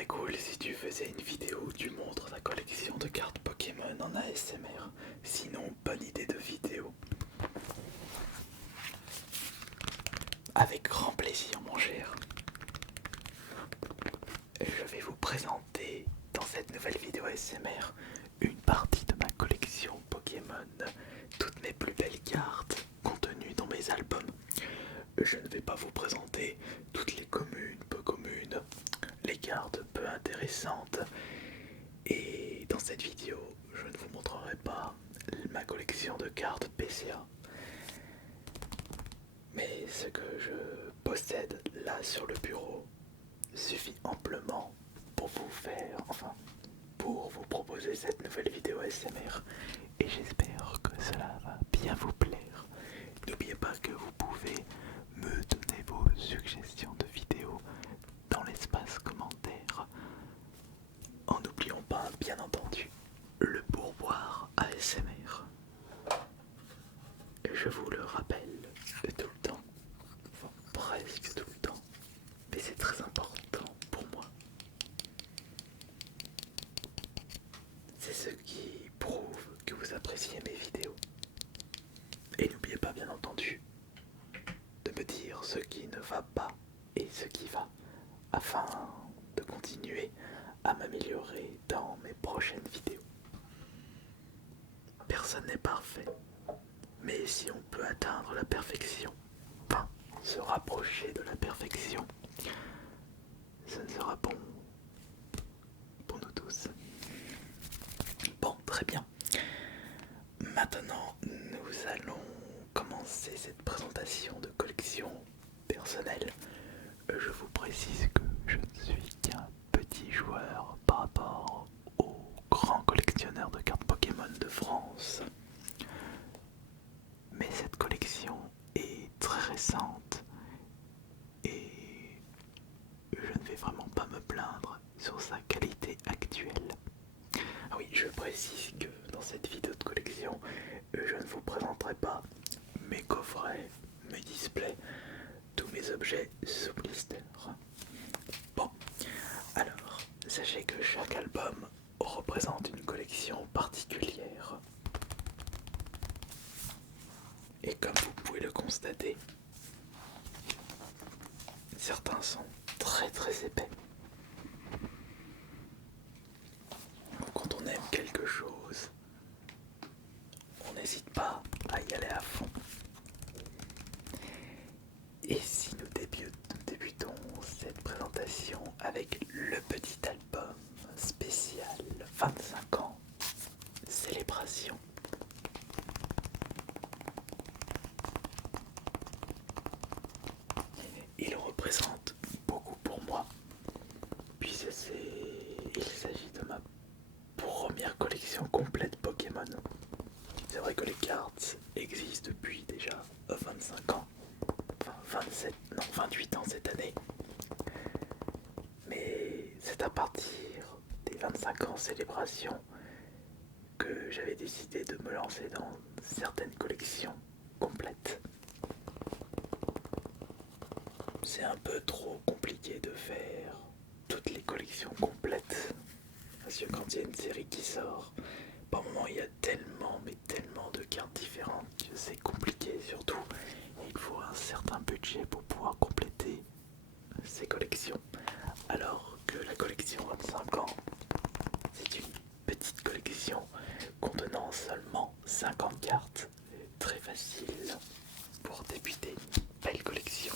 serait cool si tu faisais une vidéo où tu montres ta collection de cartes Pokémon en ASMR. Sinon, bonne idée de vidéo. Avec grand plaisir, mon cher. Je vais vous présenter dans cette nouvelle vidéo ASMR une partie de ma collection Pokémon. Toutes mes plus belles cartes contenues dans mes albums. Je ne vais pas vous présenter toutes les communes, peu communes, les cartes peu intéressantes. Et dans cette vidéo, je ne vous montrerai pas ma collection de cartes PCA. Mais ce que je possède là sur le bureau suffit amplement pour pour vous proposer cette nouvelle vidéo ASMR. Et j'espère que cela va bien vous plaire. N'oubliez pas que vous pouvez me donner vos suggestions de vidéos dans l'espace commentaire. En n'oubliant pas, bien entendu, le pourboire ASMR. Je vous le rappelle tout le temps, enfin presque tout le temps, mais c'est très important pour moi. C'est ce qui prouve que vous appréciez mes vidéos. Et n'oubliez pas, bien entendu, de me dire ce qui ne va pas et ce qui va, afin de continuer à m'améliorer dans mes prochaines vidéos. Personne n'est parfait, mais si on peut atteindre la perfection, enfin se rapprocher de la perfection, ce sera bon pour nous tous. Bon, très bien. Maintenant, nous allons commencer cette présentation de collection personnelle. Je vous précise que je ne suis qu'un petit joueur par rapport aux grands collectionneurs de cartes Pokémon de France. Mais cette collection est très récente et je ne vais vraiment pas me plaindre sur sa qualité actuelle. Ah oui, je précise que dans cette vidéo de collection, je ne vous présenterai pas mes coffrets, mes displays, tous mes objets sous blister. Bon, alors, sachez que chaque album représente une collection particulière. Et comme vous pouvez le constater, certains sont très très épais. Quand on aime quelque chose, on n'hésite pas à y aller à fond. Et si nous débutons cette présentation avec le petit album spécial 25 ans, célébration. Il représente beaucoup pour moi, puisqu'il s'agit de ma première collection complète Pokémon. C'est vrai que les cartes existent depuis déjà 25 ans, enfin 28 ans cette année. Mais c'est à partir des 25 ans célébration que j'avais décidé de me lancer dans certaines collections complètes. C'est un peu trop compliqué de faire toutes les collections complètes. Parce que quand il y a une série qui sort, par moment il y a tellement, mais tellement de cartes différentes que c'est compliqué surtout. Et il faut un certain budget pour pouvoir compléter ces collections. Alors que la collection 25 ans, c'est une petite collection contenant seulement 50 cartes. Très facile pour débuter une belle collection.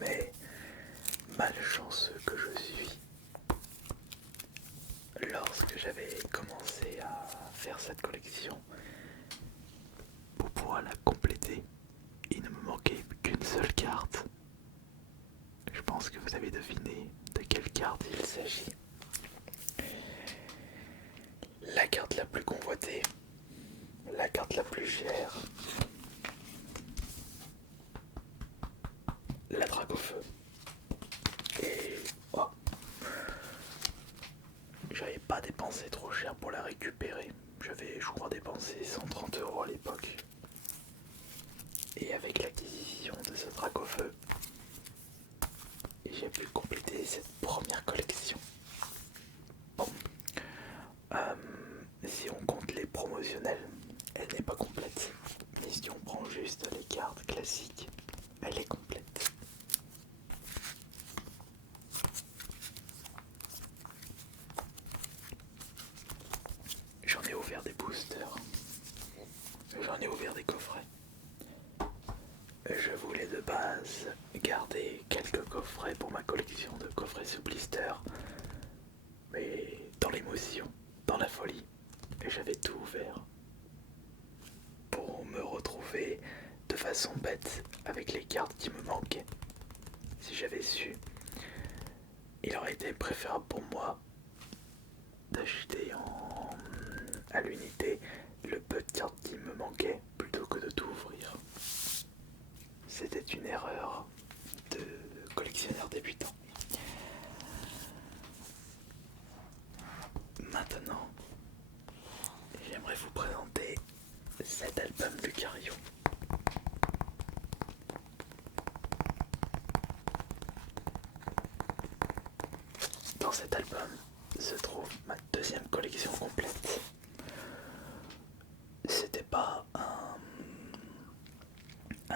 Mais malchanceux que je suis, lorsque j'avais commencé à faire cette collection, pour pouvoir la compléter, il ne me manquait qu'une seule carte. Je pense que vous avez deviné de quelle carte il s'agit. La carte la plus convoitée, la carte la plus chère, la Dracofeu. Et oh, j'avais pas dépensé trop cher pour la récupérer. J'avais, je crois, dépensé 130 € à l'époque. Et avec l'acquisition de ce Dracofeu, j'ai pu compléter cette première collection. Bon, si on compte les promotionnels, elle n'est pas complète. Mais si on prend juste les cartes classiques, elle est complète. J'en ai ouvert des boosters. J'en ai ouvert des coffrets. Je voulais de base garder quelques coffrets pour ma collection de coffrets sous blister. Mais dans l'émotion, dans la folie, j'avais tout ouvert. Pour me retrouver de façon bête avec les cartes qui me manquaient. Si j'avais su, il aurait été préférable pour moi d'acheter à l'unité le peu de cartes qui me manquaient plutôt que de tout ouvrir. C'était une erreur de collectionneur débutant. Maintenant, j'aimerais vous présenter cet album Lucario. Dans cet album se trouve ma deuxième collection complète. C'était pas un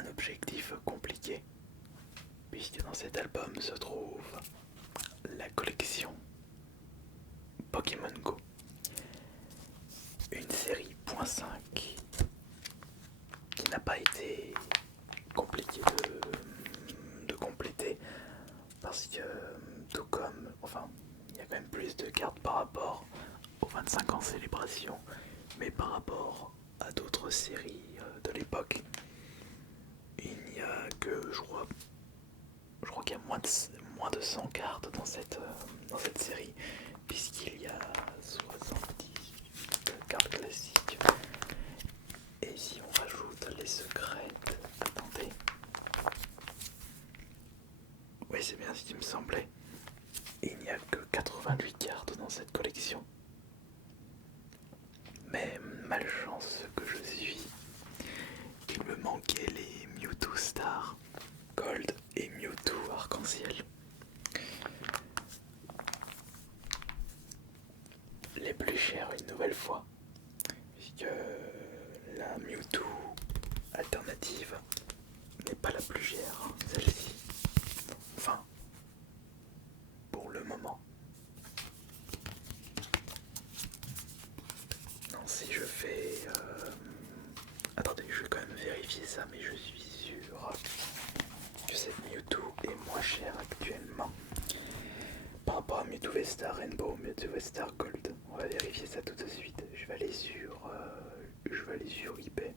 objectif compliqué, puisque dans cet album se trouve la collection Pokémon Go. Une série .5 qui n'a pas été compliqué de compléter parce que tout comme, il y a quand même plus de cartes par rapport aux 25 ans célébration, mais par rapport à d'autres séries de l'époque, il n'y a que, je crois qu'il y a moins de 100 cartes dans cette série, puisqu'il y a 70 cartes classiques. Et si on rajoute les secrètes, attendez, oui c'est bien ce qui me semblait, il n'y a que 88 cartes dans cette collection. Mais malchance que je suis, il me manquait les Mewtwo Star Gold et Mewtwo Arc-en-Ciel. Les plus chers une nouvelle fois, puisque la Mewtwo alternative n'est pas la plus chère, celle-ci. Enfin, pour le moment. Non, si je fais... Attendez, je vais quand même vérifier ça, mais je suis sûr que cette Mewtwo est moins chère actuellement par rapport à Mewtwo V-Star Rainbow, Mewtwo V-Star Gold. On va vérifier ça tout de suite. Je vais aller sur eBay.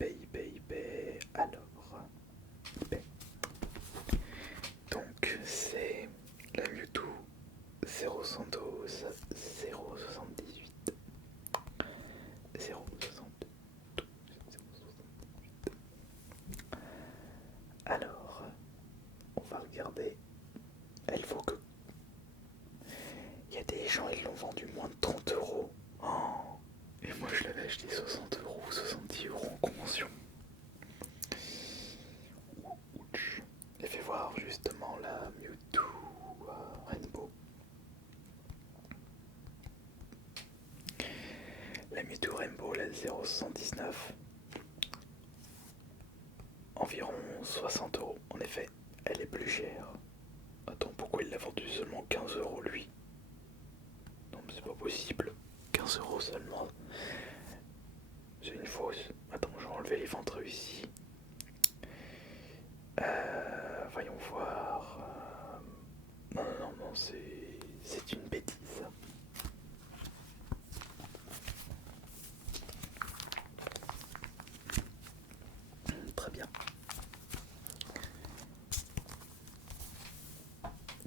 eBay. Alors, eBay. Donc c'est la Mewtwo 012 078 072 078. Alors, on va regarder. Elle vaut que... Il y a des gens, ils l'ont vendu moins de 30 euros. Oh, et moi je l'avais acheté 60 euros, 70 euros en convention. J'ai fait voir justement la Mewtwo Rainbow. La Mewtwo Rainbow, la 0119, environ 60 euros. En effet, elle est plus chère. Attends, pourquoi il l'a vendu seulement 15 euros lui? Non, mais c'est pas possible. 15 euros seulement. C'est une fausse. Attends, je vais enlever les ventres ici. Voyons voir. Non, c'est une bêtise. Très bien.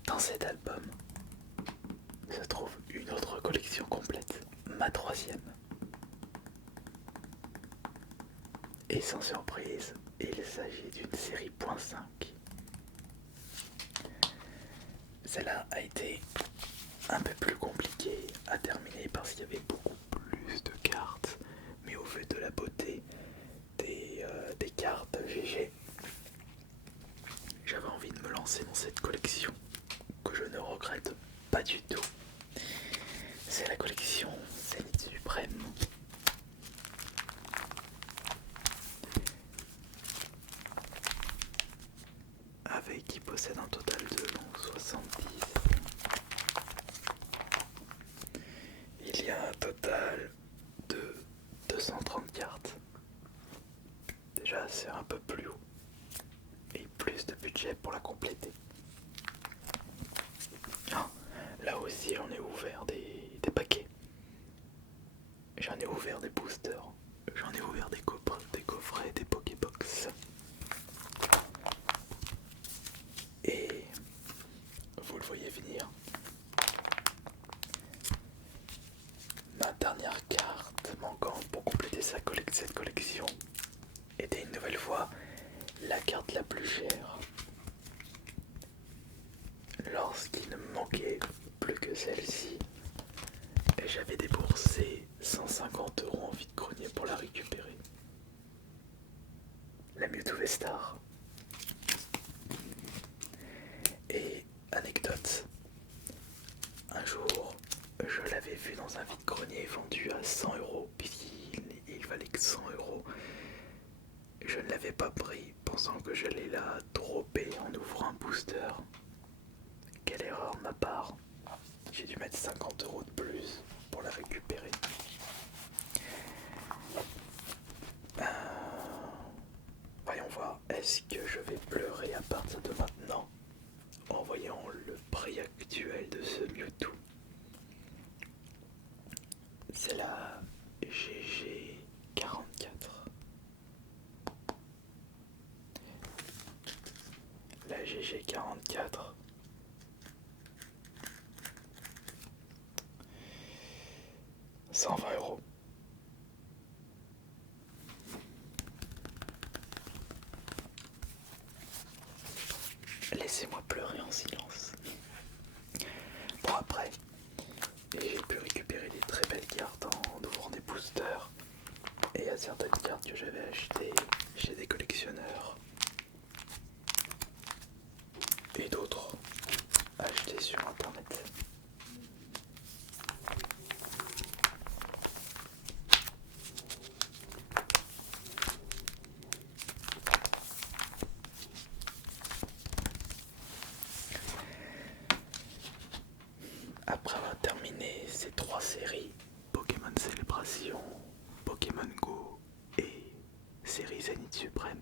Dans cet album se trouve une autre collection complète, ma troisième. Et sans surprise, il s'agit d'une série .5. Celle-là a été un peu plus compliquée à terminer parce qu'il y avait beaucoup plus de cartes, mais au vu de la beauté des cartes GG, j'avais lancer dans cette collection que je ne regrette pas du tout. C'est la collection Zénith Suprême. Qui possède un total de 70. Il y a un total de 230 cartes. Déjà c'est un peu plus haut et plus de budget pour la compléter. Ah, là aussi j'en ai ouvert des paquets. J'en ai ouvert des boosters. J'en ai ouvert des coffrets, des Pokébox. Et vous le voyez venir. Ma dernière carte manquante pour compléter cette collection était une nouvelle fois la carte la plus chère. Lorsqu'il ne me manquait plus que celle-ci, et j'avais déboursé 150 € en vide-grenier pour la récupérer. La Mewtwo V-Star. Et anecdote, un jour, je l'avais vu dans un vide-grenier vendu à 100 €, puisqu'il valait que 100 €. Je ne l'avais pas pris, pensant que j'allais la dropper en ouvrant un booster. Quelle erreur de ma part. J'ai dû mettre 50 € de plus pour la récupérer. Voyons voir, est-ce que je vais pleurer à partir de maintenant en voyant le prix actuel de ce Mewtwo? C'est la GG44. La GG44. « 120 €. Laissez-moi pleurer en silence. Bon, après, j'ai pu récupérer des très belles cartes en ouvrant des boosters. Et il y a certaines cartes que j'avais achetées chez des collectionneurs. Et d'autres achetées sur internet. Après avoir terminé ces 3 séries, Pokémon Célébration, Pokémon Go et série Zénith Suprême,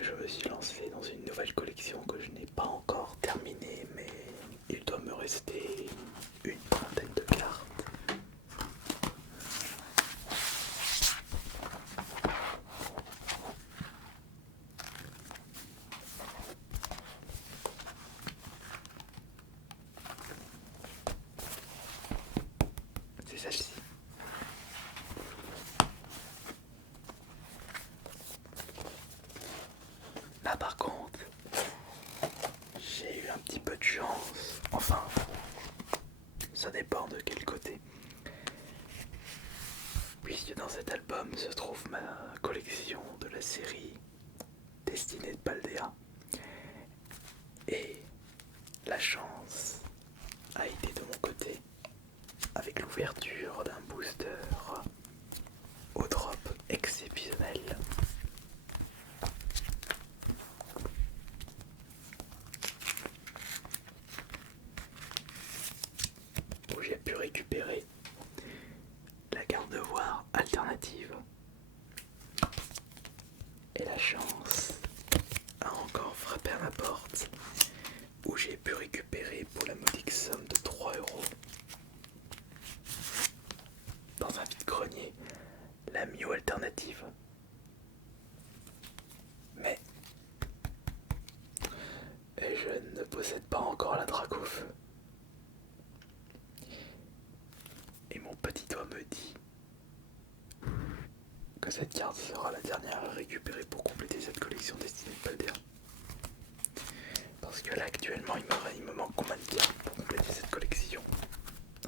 je me suis lancé dans une nouvelle collection que je n'ai pas encore terminée, mais il doit me rester une trentaine de cartes. C'est celle-ci. Là par contre, j'ai eu un petit peu de chance. Enfin, ça dépend de quel côté. Puisque dans cet album se trouve ma collection de la série Destinée de Paldea. Et la chance a été de mon côté avec l'ouverture d'un booster au drop exceptionnel. Où j'ai pu récupérer la garde-voire alternative. Et la chance a encore frappé à ma porte, où j'ai pu récupérer pour la modique somme de 3 € dans un vide-grenier la Mew alternative. Mais je ne possède pas encore la Dracofeu. Et mon petit doigt me dit que cette carte sera la dernière à récupérer pour compléter cette collection destinée de Paldea. Parce que là actuellement il me manque combien de cartes pour compléter cette collection?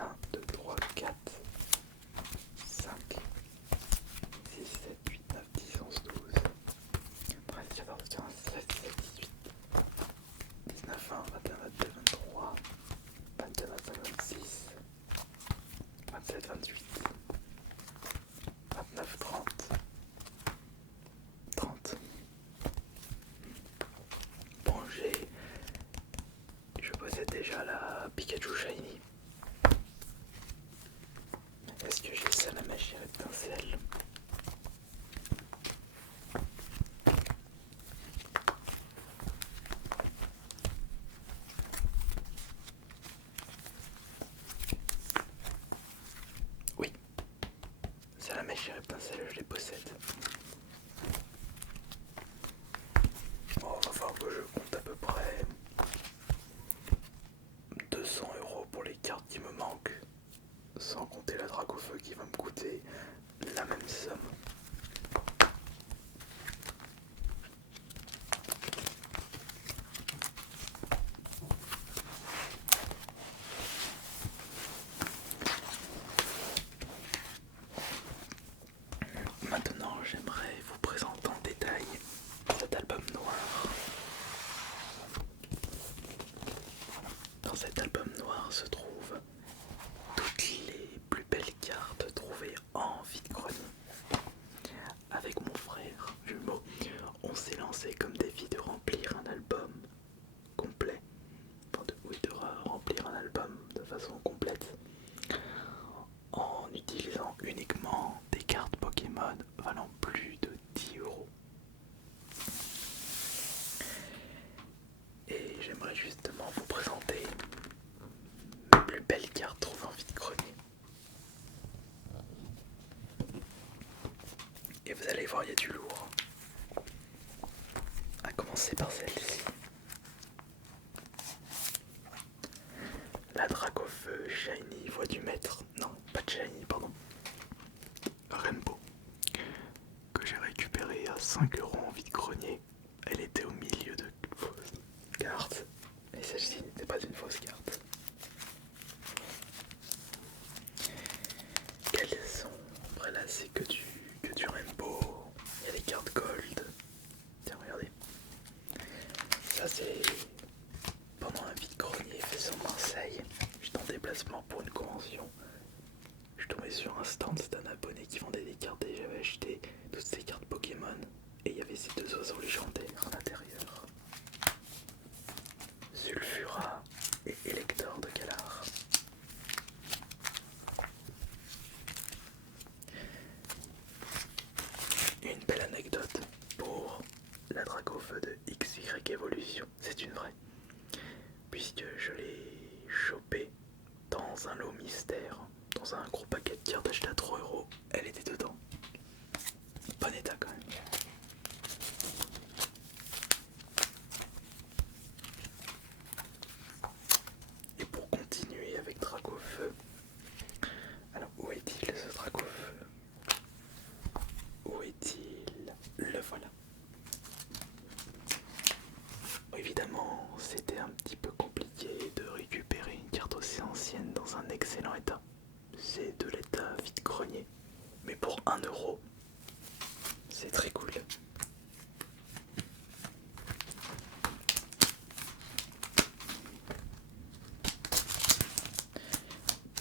1, 2, 3, 4, 5, 6, 7, 8, 9, 10, 11, 12, 13, 14, 15, 16, 17, 18, Pikachu Shiny. Est-ce que j'ai ça, la magie étincelle? Oui, ça, la magie étincelle, je les possède. Oh, va falloir que je compte à peu près 200 € pour les cartes qui me manquent, sans compter la Dracofeu qui va me coûter la même somme. Maintenant, j'aimerais vous présenter en détail cet album noir. Dans cet album noir se trouvent toutes les plus belles cartes trouvées en vide-grenier. Avec mon frère jumeau, on s'est lancé comme défi de remplir un album complet. Enfin, de remplir un album de façon complète en utilisant uniquement des cartes Pokémon valant plus de 10 €. Et j'aimerais justement vous présenter mes plus belles cartes trouvées en vide-grenier. Et vous allez voir, il y a du lourd. À commencer par celle-ci. La Dracofeu Shiny Voix du Maître. Non, pas de Shiny, pardon. Rainbow. Que j'ai récupéré à 5 € en vide-grenier. Elle était au milieu de fausses cartes. Et celle-ci n'était pas une fausse carte. Quelles sont? Après là, c'est que du Rainbow. Il y a les cartes Gold. Tiens, regardez. Ça, c'est pendant un vide-grenier fait sur Marseille. J'étais en déplacement pour une convention. Je suis tombé sur un stand d'un abonné qui vendait des cartes et j'avais acheté toutes ces cartes Pokémon. Et il y avait ces deux oiseaux légendaires à l'intérieur. Sulfura et Elector de Galar. Une belle anecdote pour la Dracofeu de XY Evolution, c'est une vraie. Puisque je l'ai chopée dans un lot mystère, dans un gros paquet de cartes acheté à 3 €, elle était dedans. Bon état quand même. Et pour continuer avec Dracofeu, alors où est-il ce Dracofeu? Où est-il? Le voilà. Évidemment, c'était un petit peu compliqué de récupérer une carte aussi ancienne dans un excellent état. C'est de l'état vide-grenier. Mais pour 1 €, c'est très cool.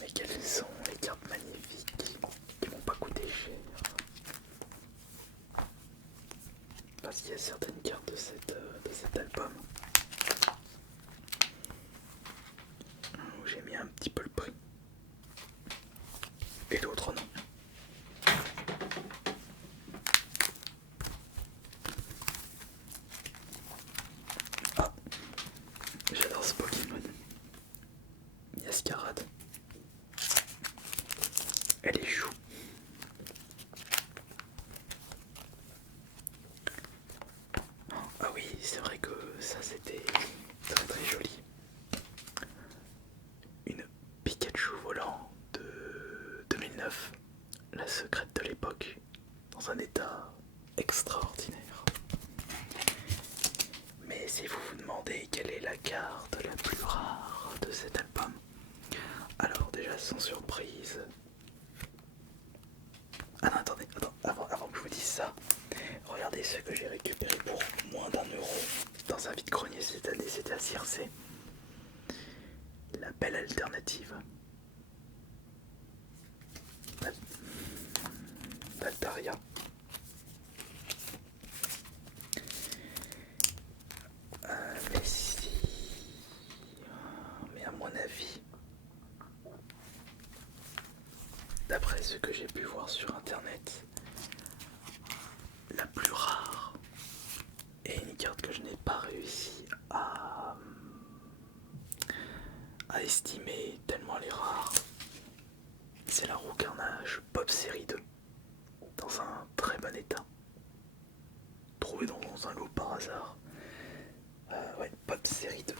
Mais quelles sont les cartes magnifiques qui m'ont pas coûté cher? Parce qu'il y a certaines cartes de cet album où j'ai mis un petit peu le prix. Et d'autres non. Ah, j'adore ce Pokémon. Yascarade. Elle est chou. Ah oui, c'est vrai que ça c'était très très joli. Une Pikachu volant de 2009, la secrète de l'époque, dans un état extraordinaire. Mais si vous vous demandez quelle est la carte la plus rare de cet album, alors déjà sans surprise... Ah non, attendez, avant que je vous dise ça, regardez ce que j'ai récupéré pour moins d'1 € dans un vide-grenier cette année, c'était à Circé. La belle alternative. D'Altaria. Mais si... Mais à mon avis, d'après ce que j'ai pu voir sur internet, la plus rare et une carte que je n'ai pas réussi à estimer tellement elle est rare, c'est la roue Carnage Pop Série 2 dans un très bon état, trouvé dans un lot par hasard. Ouais, Pop Série 2.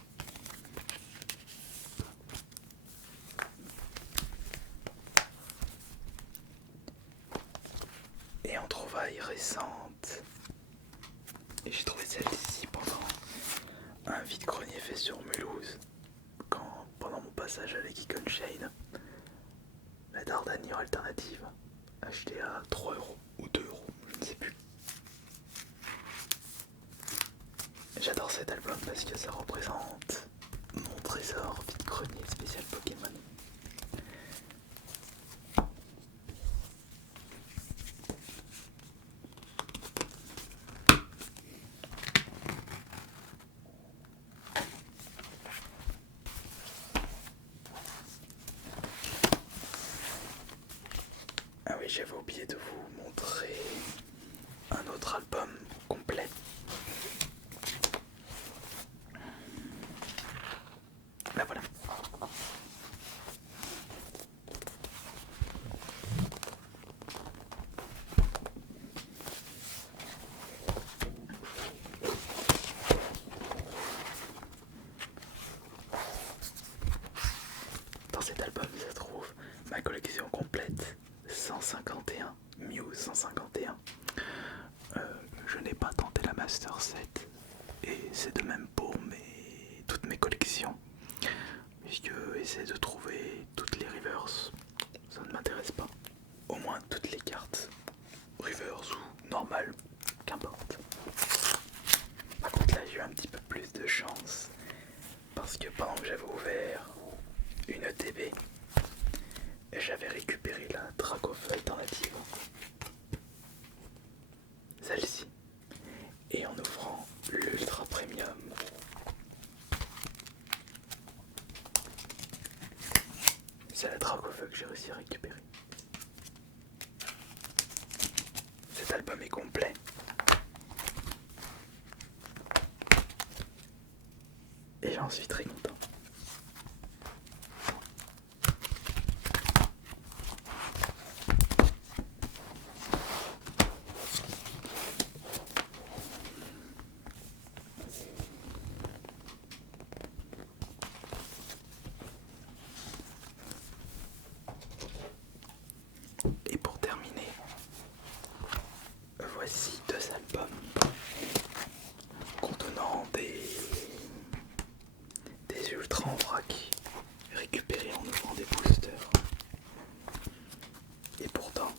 Et en trouvaille récente, et j'ai trouvé celle-ci pendant un vide-grenier fait sur Mulhouse, pendant mon passage à la Geek on Chain, la Dardanier alternative, achetée à 3 € ou 2 €, je ne sais plus. J'adore cet album parce que ça représente mon trésor vide-grenier spécial Pokémon. Ah oui, j'avais oublié de vous montrer un autre album complet. Là voilà. Dans cet album se trouve ma collection complète 151, Mew 151. Je n'ai pas tenté la Master 7 et c'est de même pour toutes mes collections, puisque essayer de trouver toutes les reverse, ça ne m'intéresse pas. Au moins toutes les cartes, reverse ou normales, qu'importe. Par contre là j'ai eu un petit peu plus de chance, parce que pendant que j'avais ouvert une ETB, j'avais récupéré la Dracoff alternative, celle-ci, et en ouvrant l'Ultra Premium, c'est la Dracoff que j'ai réussi à récupérer. Cet album est complet. Et j'en suis très content. Et pour terminer, voici 2 albums contenant des ultras en vrac récupérés en ouvrant des boosters. Et pourtant,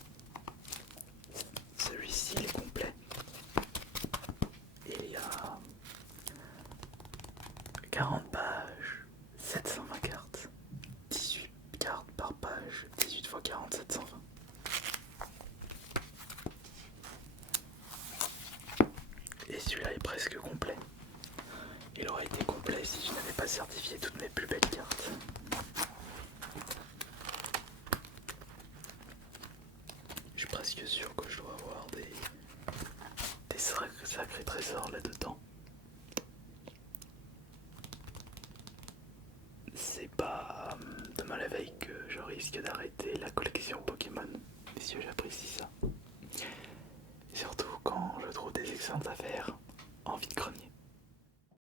celui-ci est complet. Il y a 40 pages, 720 cartes, 18 cartes par page, 18 x 40, 720. Et celui-là est presque complet. Il aurait été complet si je n'avais pas certifié toutes mes plus belles cartes. Je suis presque sûr que je dois avoir des sacrés trésors là-dedans. C'est pas demain la veille que je risque d'arrêter la collection Pokémon.